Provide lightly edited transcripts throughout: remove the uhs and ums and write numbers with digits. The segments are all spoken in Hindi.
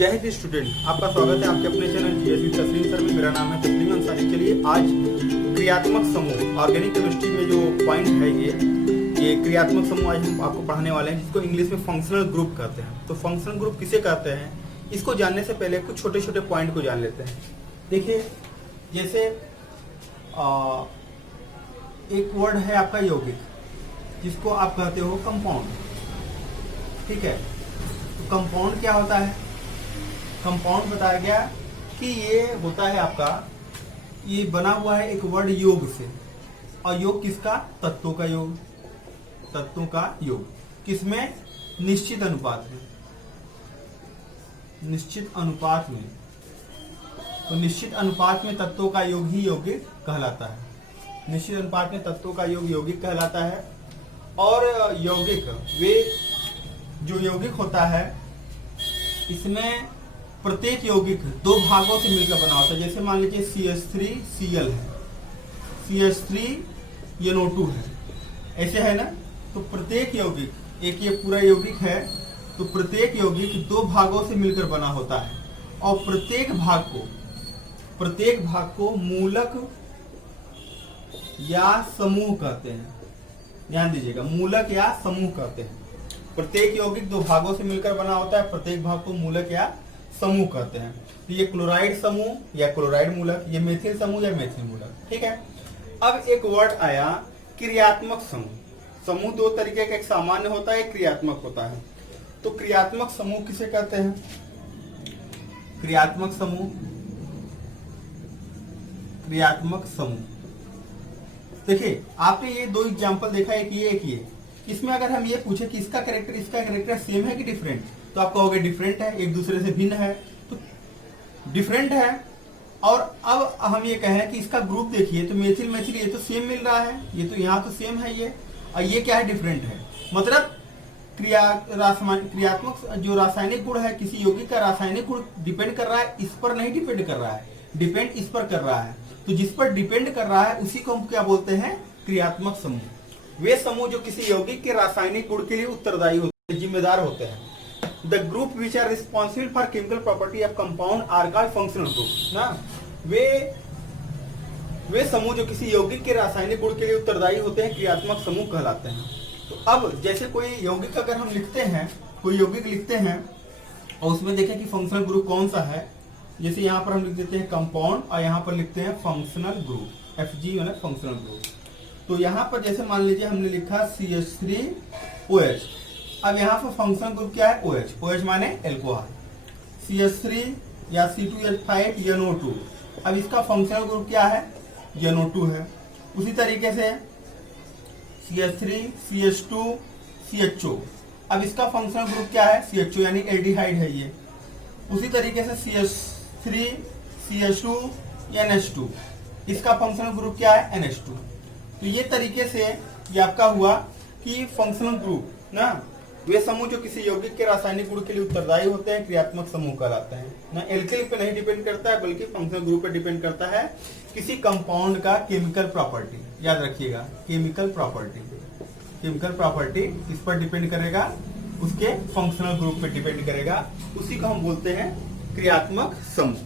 जय हिंद स्टूडेंट, आपका स्वागत है आपके अपने चैनल जीएसवी तस्लीम सर में। मेरा नाम है तस्लीम अंसारी। चलिए आज क्रियात्मक समूह ऑर्गेनिक केमिस्ट्री में जो पॉइंट है ये क्रियात्मक समूह आज हम आपको पढ़ाने वाले हैं, जिसको इंग्लिश में फंक्शनल ग्रुप कहते हैं। तो फंक्शनल ग्रुप किसे कहते हैं, इसको जानने से पहले कुछ छोटे छोटे पॉइंट को जान लेते हैं। देखिए, जैसे एक वर्ड है आपका यौगिक, जिसको आप कहते हो कंपाउंड। ठीक है, तो कंपाउंड क्या होता है? कंपाउंड बताया गया कि ये होता है आपका, ये बना हुआ है एक वर्ड योग से। और योग किसका? तत्वों का योग। तत्वों का योग किसमें? निश्चित अनुपात में। निश्चित अनुपात में, तो निश्चित अनुपात में तत्वों का योग ही यौगिक कहलाता है। निश्चित अनुपात में तत्वों का योग यौगिक कहलाता है। और यौगिक, वे जो यौगिक होता है, इसमें प्रत्येक यौगिक दो भागों से मिलकर बना होता है। जैसे मान लीजिए CH3Cl है, CH3NO2 है, ऐसे है ना। तो प्रत्येक यौगिक, एक ये पूरा यौगिक है, तो प्रत्येक यौगिक दो भागों से मिलकर बना होता है। और प्रत्येक भाग को मूलक या समूह कहते हैं। ध्यान दीजिएगा, मूलक या समूह कहते हैं। प्रत्येक यौगिक दो भागों से मिलकर बना होता है, प्रत्येक भाग को मूलक या समूह कहते हैं। तो ये क्लोराइड समूह या क्लोराइड मूलक, ये मेथिल समूह या मेथिल मूलक। ठीक है, अब एक वर्ड आया क्रियात्मक समूह। समूह दो तरीके का, एक सामान्य होता है, एक क्रियात्मक होता है। तो क्रियात्मक समूह किसे कहते हैं? क्रियात्मक समूह, क्रियात्मक समूह। देखिए, आपने ये दो एग्जांपल देखा, एक ये। इसमें अगर हम ये पूछे कि इसका कैरेक्टर सेम है कि डिफरेंट, तो आप कहोगे डिफरेंट है, एक दूसरे से भिन्न है, तो डिफरेंट है। और अब हम ये कहें कि इसका ग्रुप देखिए, तो मेथिल ये तो सेम मिल रहा है, ये तो यहाँ तो सेम है ये, और ये क्या है? डिफरेंट है। मतलब क्रियात्मक जो रासायनिक गुण है, किसी यौगिक का रासायनिक गुण डिपेंड कर रहा है, इस पर नहीं डिपेंड कर रहा है, डिपेंड इस पर कर रहा है। तो जिस पर डिपेंड कर रहा है उसी को हम क्या बोलते हैं? क्रियात्मक समूह। वे समूह जो किसी यौगिक के रासायनिक गुण के लिए उत्तरदायी होते हैं, जिम्मेदार होते हैं। The group which are responsible for chemical property of compound are called functional group। ना, वे समूह जो किसी यौगिक के रासायनिक गुण के लिए उत्तरदायी होते हैं, क्रियात्मक समूह कहलाते हैं। तो अब जैसे कोई यौगिक अगर हम लिखते हैं, कोई यौगिक लिखते हैं और उसमें देखें कि फंक्शनल ग्रुप कौन सा है। जैसे यहाँ पर हम लिख देते हैं कंपाउंड और यहाँ पर लिखते हैं फंक्शनल ग्रुप, FG मतलब फंक्शनल ग्रुप। तो यहाँ पर जैसे मान लीजिए हमने लिखा CH3OH। अब यहाँ पर फंक्शनल ग्रुप क्या है? OH माने एल्कोहल। CH3 या C2H5 NO2। अब इसका फंक्शनल ग्रुप क्या है? NO2 है। उसी तरीके से CH3 CH2 CHO। अब इसका फंक्शनल ग्रुप क्या है? CHO यानी एल्डिहाइड है ये। उसी तरीके से CH3 CH2 NH2, इसका फंक्शनल ग्रुप क्या है? NH2। तो ये तरीके से ये आपका हुआ कि फंक्शनल ग्रुप ना, वे समूह जो किसी यौगिक के रासायनिक गुण के लिए उत्तरदायी होते हैं, क्रियात्मक समूह कहलाते हैं ना। एल्किल पे नहीं डिपेंड करता है, बल्कि फंक्शनल ग्रुप पे डिपेंड करता है किसी कंपाउंड का केमिकल प्रॉपर्टी। याद रखिएगा, केमिकल प्रॉपर्टी इस पर डिपेंड करेगा, उसके फंक्शनल ग्रुप पे डिपेंड करेगा, उसी को हम बोलते हैं क्रियात्मक समूह।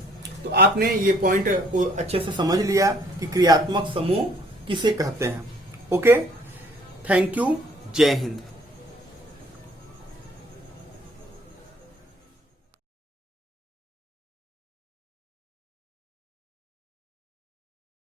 तो आपने ये पॉइंट को अच्छे से समझ लिया कि क्रियात्मक समूह किसे कहते हैं। ओके, थैंक यू, जय हिंद।